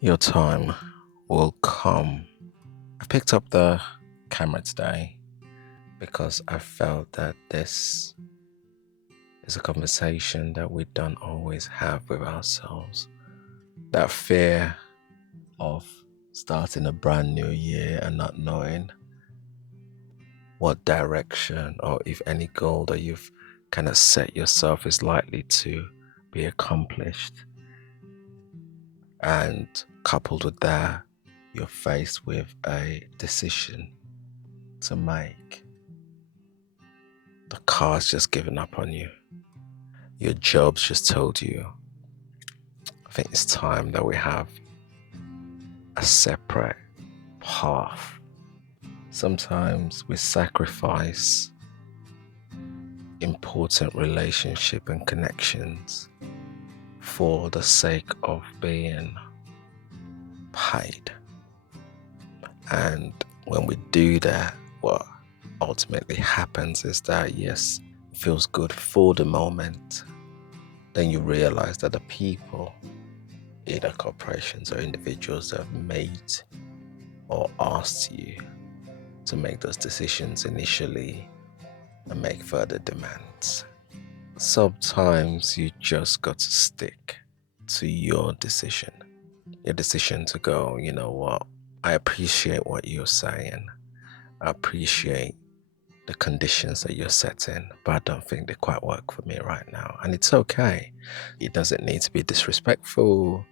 Your time will come. I picked up the camera today because I felt that this is a conversation that we don't always have with ourselves. That fear of starting a brand new year and not knowing what direction or if any goal that you've kind of set yourself is likely to be accomplished. And coupled with that, you're faced with a decision to make. The car's just given up on you. Your job's just told you, I think it's time that we have a separate path. Sometimes we sacrifice important relationship and connections for the sake of being paid. And when we do that, what ultimately happens is that, yes, it feels good for the moment. Then you realize that the people, either corporations or individuals that have made or asked you to make those decisions initially and make further demands. Sometimes you just got to stick to your decision to go, you know what, I appreciate what you're saying. I appreciate the conditions that you're setting, but I don't think they quite work for me right now. And it's okay. It doesn't need to be disrespectful.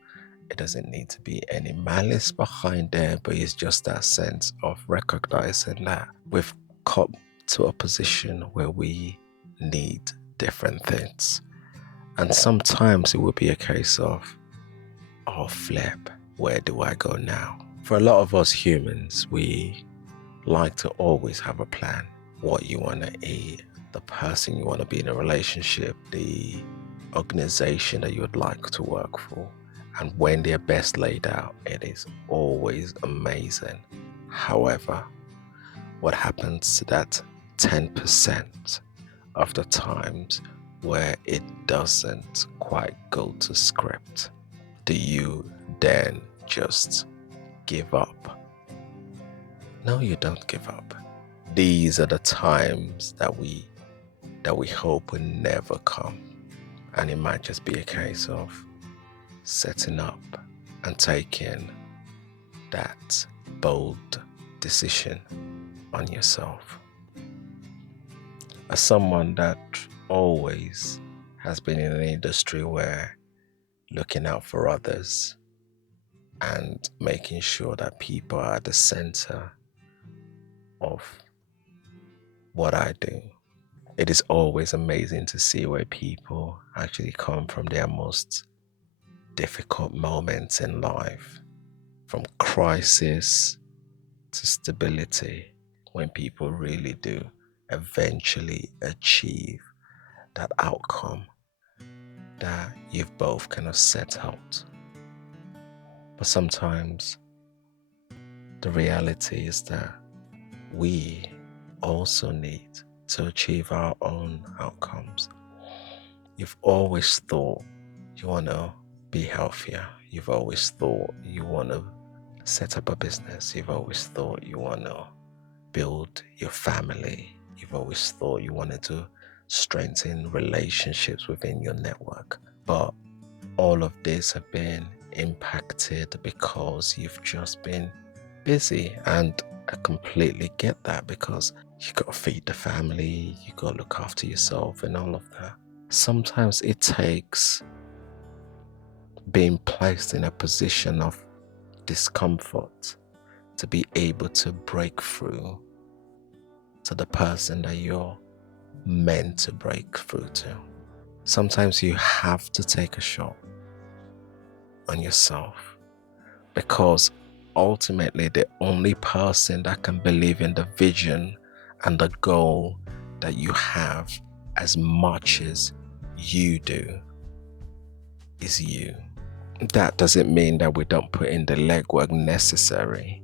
It doesn't need to be any malice behind there, but it's just that sense of recognizing that we've come to a position where we need different things. And sometimes it will be a case of, oh, flip, where do I go now? For a lot of us humans, we like to always have a plan. What you want to eat, the person you want to be in a relationship, the organization that you would like to work for. And when they're best laid out, it is always amazing. However, what happens to that 10% of the times where it doesn't quite go to script? Do you then just give up? No, you don't give up. These are the times that we hope will never come. And it might just be a case of setting up and taking that bold decision on yourself. As someone that always has been in an industry where looking out for others and making sure that people are at the center of what I do, it is always amazing to see where people actually come from their most difficult moments in life, from crisis to stability, when people really do eventually achieve that outcome that you've both kind of set out. But sometimes the reality is that we also need to achieve our own outcomes. You've always thought you want to be healthier. You've always thought you want to set up a business. You've always thought you want to build your family. You've always thought you wanted to strengthen relationships within your network. But all of this have been impacted because you've just been busy. And I completely get that, because you got to feed the family, you got to look after yourself and all of that. Sometimes it takes being placed in a position of discomfort to be able to break through to the person that you're meant to break through to. Sometimes you have to take a shot on yourself, because ultimately the only person that can believe in the vision and the goal that you have as much as you do is you. That doesn't mean that we don't put in the legwork necessary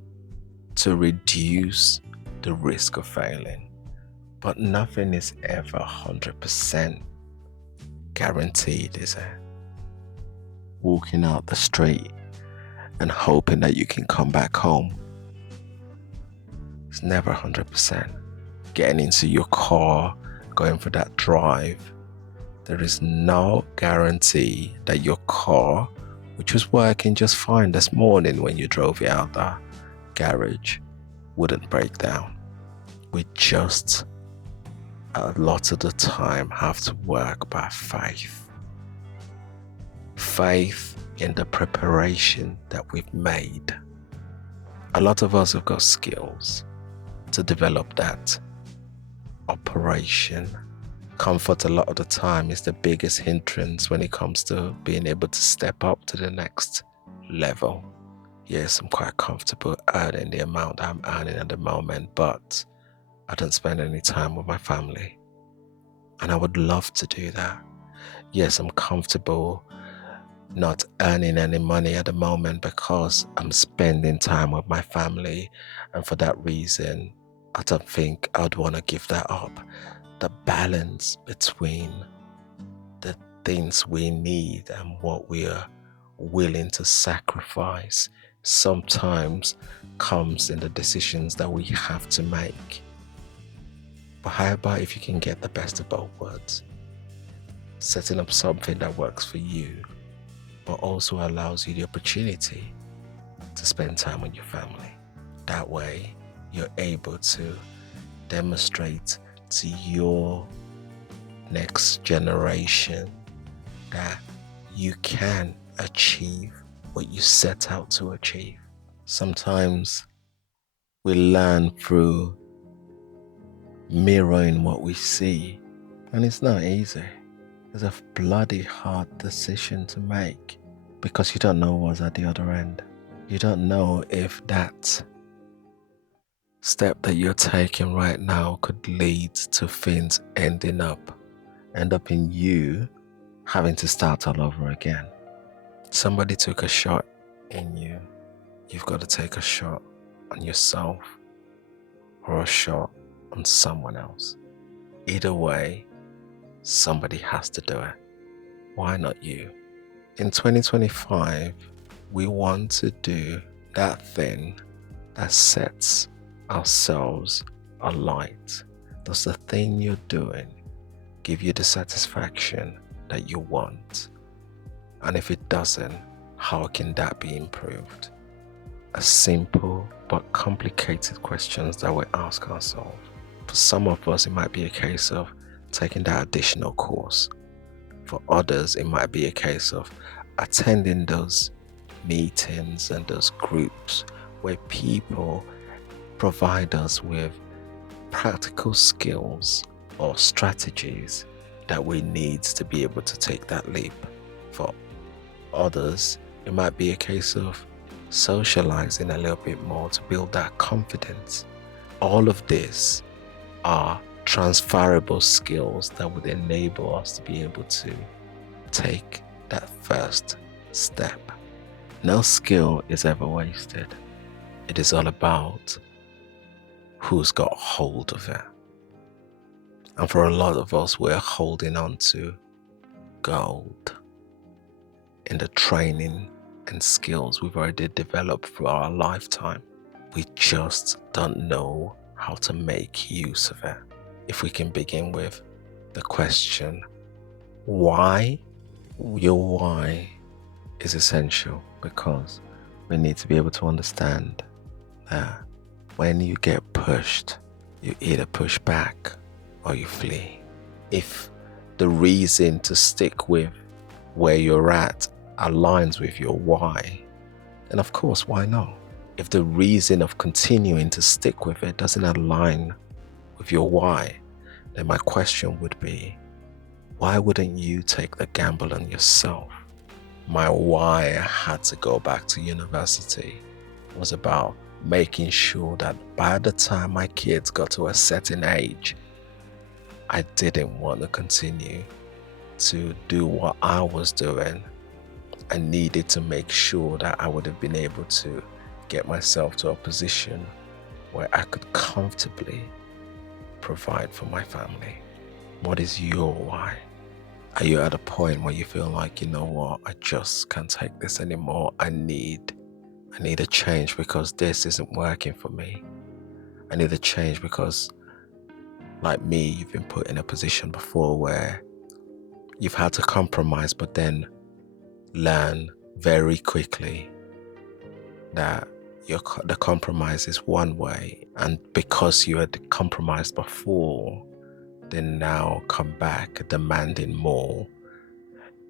to reduce the risk of failing, but nothing is ever 100% guaranteed, is it? Walking out the street and hoping that you can come back home. It's never 100%. Getting into your car, going for that drive, there is no guarantee that your car, which was working just fine this morning when you drove it out the garage, wouldn't break down. We just, a lot of the time, have to work by faith. Faith in the preparation that we've made. A lot of us have got skills to develop that operation. Comfort a lot of the time is the biggest hindrance when it comes to being able to step up to the next level. Yes, I'm quite comfortable earning the amount I'm earning at the moment, but I don't spend any time with my family. And I would love to do that. Yes, I'm comfortable not earning any money at the moment because I'm spending time with my family. And for that reason, I don't think I'd want to give that up. The balance between the things we need and what we are willing to sacrifice sometimes comes in the decisions that we have to make. But how about if you can get the best of both worlds? Setting up something that works for you, but also allows you the opportunity to spend time with your family. That way, you're able to demonstrate to your next generation that you can achieve what you set out to achieve. Sometimes we learn through mirroring what we see, and it's not easy. It's a bloody hard decision to make because you don't know what's at the other end. You don't know if that step that you're taking right now could lead to things end up in you having to start all over again. Somebody took a shot in you. You've got to take a shot on yourself or a shot on someone else. Either way, somebody has to do it. Why not you? In 2025, we want to do that thing that sets ourselves alight. Does the thing you're doing give you the satisfaction that you want? And if it doesn't, how can that be improved? A simple but complicated questions that we ask ourselves. For some of us, it might be a case of taking that additional course. For others, it might be a case of attending those meetings and those groups where people provide us with practical skills or strategies that we need to be able to take that leap. For others, it might be a case of socializing a little bit more to build that confidence. All of this are transferable skills that would enable us to be able to take that first step. No skill is ever wasted. It is all about who's got hold of it. And for a lot of us, we're holding on to gold in the training and skills we've already developed through our lifetime. We just don't know how to make use of it. If we can begin with the question, why? Your why is essential because we need to be able to understand that when you get pushed, you either push back or you flee. If the reason to stick with where you're at aligns with your why, then of course, why not? If the reason of continuing to stick with it doesn't align with your why, then my question would be, why wouldn't you take the gamble on yourself? My why I had to go back to university was about making sure that by the time my kids got to a certain age, I didn't want to continue to do what I was doing. I needed to make sure that I would have been able to get myself to a position where I could comfortably provide for my family. What is your why? Are you at a point where you feel like, you know what, I just can't take this anymore. I need I need a change because this isn't working for me. I need a change because, like me, you've been put in a position before where you've had to compromise, but then learn very quickly that the compromise is one way, and because you had compromised before, then now come back demanding more.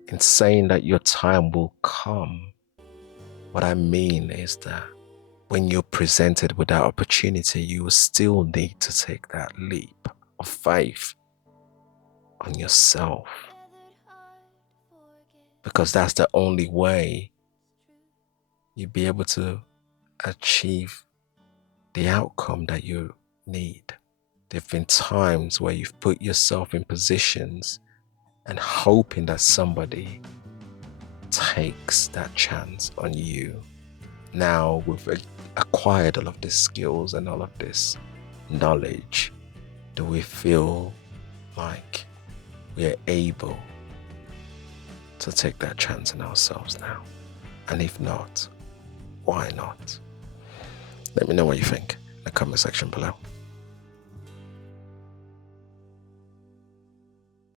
In saying that your time will come, what I mean is that when you're presented with that opportunity, you will still need to take that leap of faith on yourself, because that's the only way you'll be able to achieve the outcome that you need. There have been times where you've put yourself in positions and hoping that somebody takes that chance on you. Now we've acquired all of these skills and all of this knowledge. Do we feel like we are able to take that chance on ourselves now? And if not, why not? Let me know what you think in the comment section below.